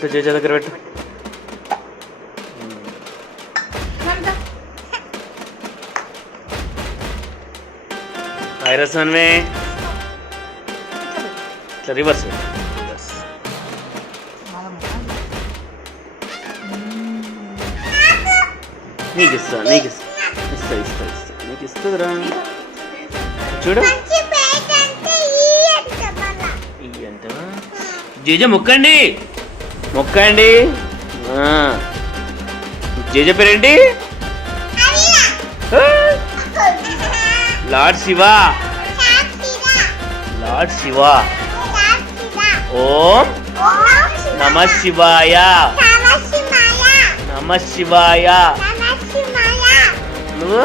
పెట్టు జేజ దగ్గర పెట్టు. ఐరస్ వన్వే ఇట్లా రివర్స్ నీకు ఇస్తా నీకు ఇస్తా ఇస్తా ఇస్తా నీకు ఇస్తుందిరా. చూడు అంటవా జేజ మొక్కండి మొక్కండి. జేజ పేరేంటి? లార్డ్ శివ. లార్డ్ శివ. ఓం నమ శివాయ. నమ శివాయ. నువ్వు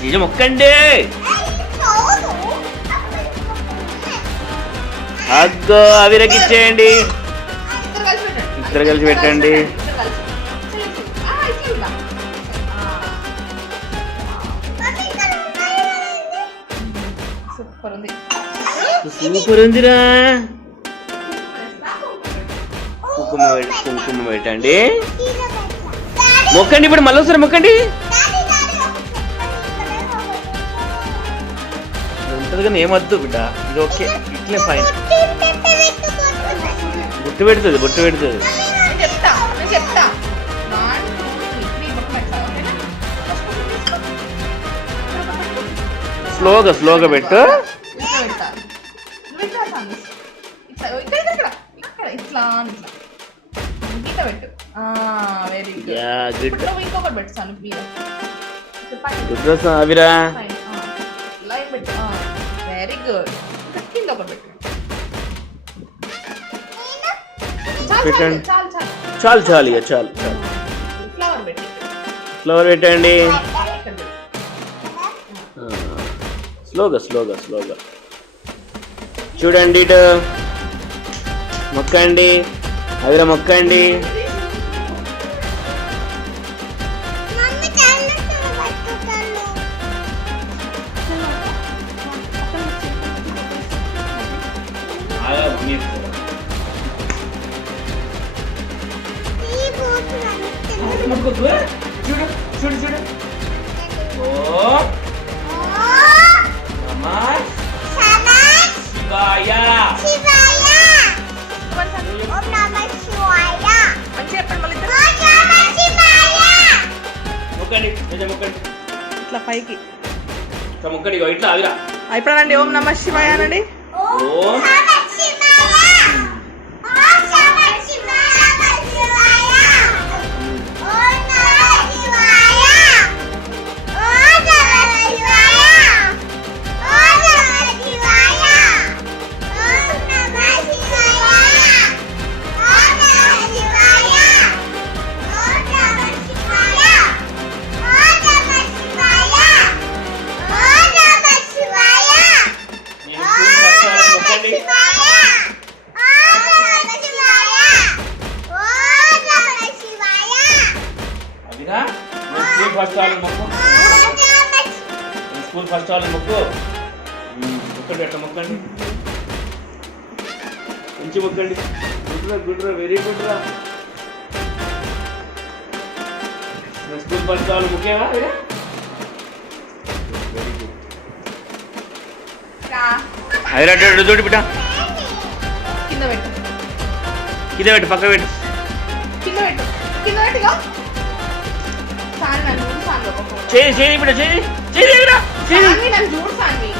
జేజ మొక్కండి. అగ్గో అవిరకి ఇచ్చేయండి. ఇద్దరు కలిసి పెట్టండి. సూపర్ ఉందిరా. కుంకుమ పెట్టండి. మొక్కండి ఇప్పుడు మళ్ళీ ఒకసారి మొక్కండి. ఉంటుంది కానీ ఏమద్దు బిడ్డ, ఇది ఓకే ఇట్లే ఫైన్. బొట్టు పెడుతుంది బొట్టు పెడుతుంది. స్లోగా స్లోగా పెట్టు. అవిరా వెరీ గుడ్. పెట్టండి. చాలు చాలు ఇక చాలు చాలు. ఫ్లవర్ పెట్టండి. స్లోగా స్లోగా స్లోగా చూడండి. ఇటు మొక్కండి. అవిరా మొక్కండి. చూడు చూడు చూడు. ఓం నమః శివాయ. మొక్కండి మొక్కండి ఇట్లా పైకి ఇట్లా మొక్కండి. ఇట్లా అవిరా అయిపోయానండి. ఓం నమః శివాయ అనండి. ఓం ఫస్ట్ వాళ్ళు మొక్కు. స్కూల్ ఫస్ట్ వాళ్ళు మొక్కు. మొక్కండి అట్లా మొక్కండి. మంచి మొక్కండి. గుడ్రా గుడ్రా వెరీ గుడ్ రా. స్కూల్ ఫస్ట్ వాళ్ళు ముఖ్యమా? Very good. అదిరా తోటి బిడ్డ. కింద పెట్టు కింద పెట్టు పక్క పెట్టు. కింద పెట్టు కింద పెట్టిగా. చేయి చేయి బిడ్డ చేయి చేయి రా చేయి. నన్ను చూడు సాంగి.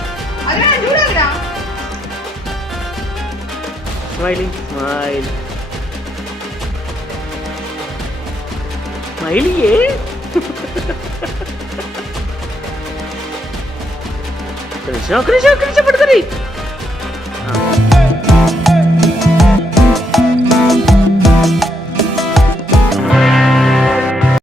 అదే నన్ను చూడవిరా. Smiling smile smiling. ఒక నిమిషం పడుతుంది.